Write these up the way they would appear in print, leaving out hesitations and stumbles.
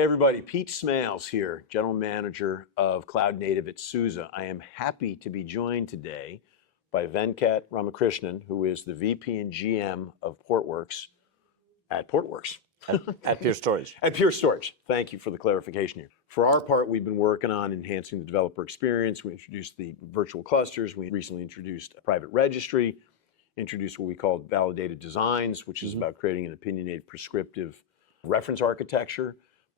Hey everybody, Pete Smails here, General Manager of Cloud Native at SUSE. I am happy to be joined today by Venkat Ramakrishnan, who is the VP and GM of Portworx at Portworx. At Pure Storage. At Pure Storage. Thank you for the clarification here. For our part, we've been working on enhancing the developer experience. We introduced the virtual clusters. We recently introduced a private registry, introduced what we call validated designs, which is about creating an opinionated prescriptive reference architecture.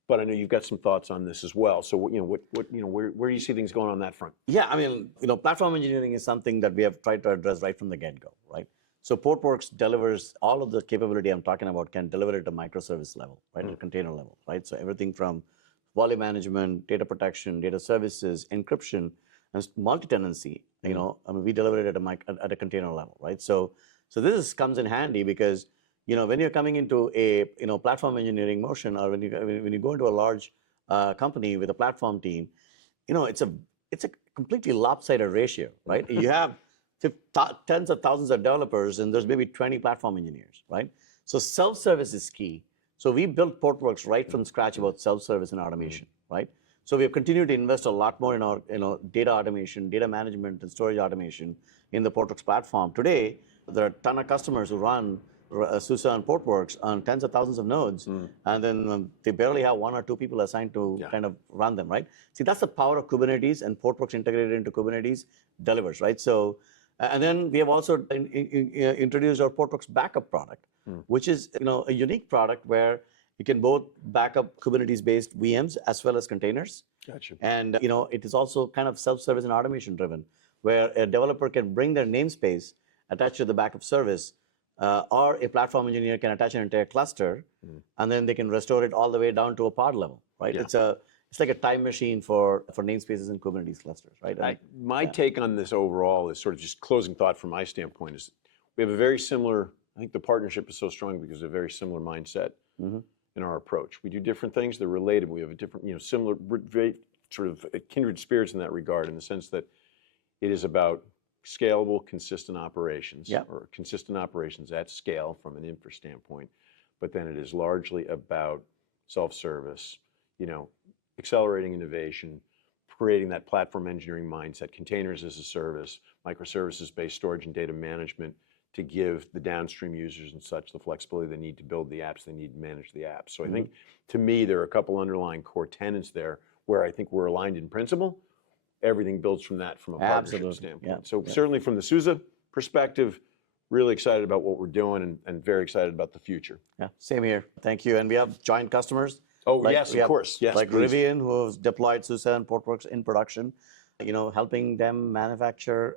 But I know you've got some thoughts on this as well. So, where do you see things going on that front? Yeah, I mean, platform engineering is something that we have tried to address right from the get-go, right? So Portworx delivers all of the capability I'm talking about, can deliver it at a microservice level, right, at a container level, right? So everything from volume management, data protection, data services, encryption, and multi-tenancy, we deliver it at a container level, right? So this comes in handy because when you're coming into a platform engineering motion, or when you go into a large company with a platform team, it's a completely lopsided ratio, right? You have tens of thousands of developers, and there's maybe 20 platform engineers, right? So self-service is key. So we built Portworx right from scratch about self-service and automation, right? So we have continued to invest a lot more in our data automation, data management, and storage automation in the Portworx platform. Today, there are a ton of customers who run SUSE and Portworx on tens of thousands of nodes, and then they barely have one or two people assigned to kind of run them, right? See, that's the power of Kubernetes, and Portworx integrated into Kubernetes delivers, right? So, and then we have also introduced our Portworx backup product, which is a unique product where you can both back up Kubernetes-based VMs as well as containers. Gotcha. And it is also kind of self-service and automation driven, where a developer can bring their namespace attached to the backup service, or a platform engineer can attach an entire cluster, and then they can restore it all the way down to a pod level, right? Yeah. It's like a time machine for namespaces in Kubernetes clusters, right? My take on this overall is sort of just closing thought from my standpoint is we have a very similar, I think the partnership is so strong because of a very similar mindset in our approach. We do different things, they're related, but we have a different, similar, very sort of kindred spirits in that regard, in the sense that it is about scalable, consistent operations, or consistent operations at scale from an infra standpoint, but then it is largely about self-service, accelerating innovation, creating that platform engineering mindset, containers as a service, microservices-based storage and data management to give the downstream users and such the flexibility they need to build the apps, they need to manage the apps. So I think, to me, there are a couple underlying core tenets there where I think we're aligned in principle. Everything builds from that from a partnership standpoint. Yeah. So certainly from the SUSE perspective, really excited about what we're doing and very excited about the future. Yeah, same here. Thank you. And we have joint customers. Oh, yes, of course. Yes, like please. Rivian, who has deployed SUSE and Portworx in production, helping them manufacture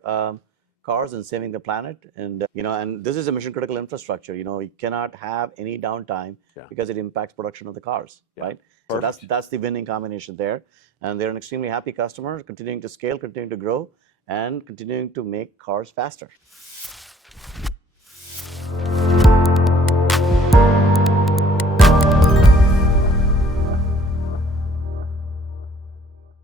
cars and saving the planet. And and this is a mission critical infrastructure. You cannot have any downtime because it impacts production of the cars, right? So that's the winning combination there. And they're an extremely happy customer, continuing to scale, continuing to grow, and continuing to make cars faster.